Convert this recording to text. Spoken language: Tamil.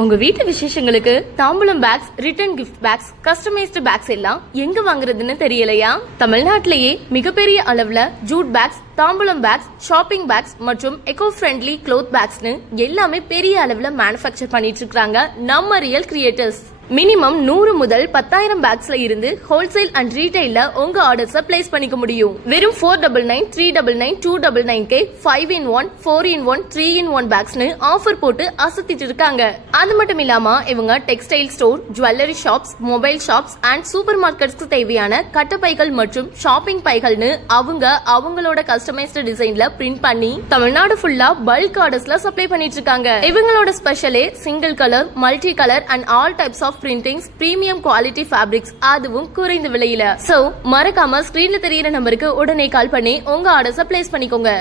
உங்க வீட்டு விசேஷங்களுக்கு தாம்பூலம் bags, return gift bags, customised bags எல்லாம் எங்க வாங்குறதுன்னு தெரியலையா? தமிழ்நாட்டிலேயே மிகப்பெரிய அளவுல ஜூட் பேக்ஸ், தாம்பூலம் பேக்ஸ், ஷாப்பிங் பேக்ஸ் மற்றும் எக்கோ ஃப்ரெண்ட்லி க்ளோத் பேக்ஸ்னு எல்லாமே பெரிய அளவுல மேனுஃபேக்சர் பண்ணிட்டு இருக்காங்க நம்ம ரியல் கிரியேட்டர்ஸ். மினிமம் 100 முதல் 10,000 பேக்ஸ்ல இருந்து ஹோல்சேல் அண்ட் ரீட்டைல்ல உங்க ஆர்டர்ஸ பிளேஸ் பண்ணிக்க முடியும். வெறும் 499, 399, 299 5-in-1, 4-in-1, 3-in-1 பேக்ஸ்னு ஆஃபர் போட்டு அசத்திட்டு இருக்காங்க. அது மட்டும் இல்லாம இவங்க textile store, jewellery shops, mobile shops and super மார்க்கெட்ஸ்க்கு தேவையான கட்டப்பைகள் மற்றும் ஷாப்பிங் பைகள்னு அவங்களோட கஸ்டமைஸ்டு டிசைன்ல பிரிண்ட் பண்ணி தமிழ்நாடு ஃபுல்லா பல்க் ஆர்டர்ஸ்ல சப்ளை பண்ணிட்டு இருக்காங்க. இவங்களோட ஸ்பெஷலே single colour, multi colour and all types of printings, premium quality fabrics, அதுவும் குறைந்த விலையில. சோ மறக்காம ஸ்கிரீன்ல தெரியுற நம்பருக்கு உடனே கால் பண்ணி உங்க ஆர்டர்ஸை பிளேஸ் பண்ணிக்கோங்க.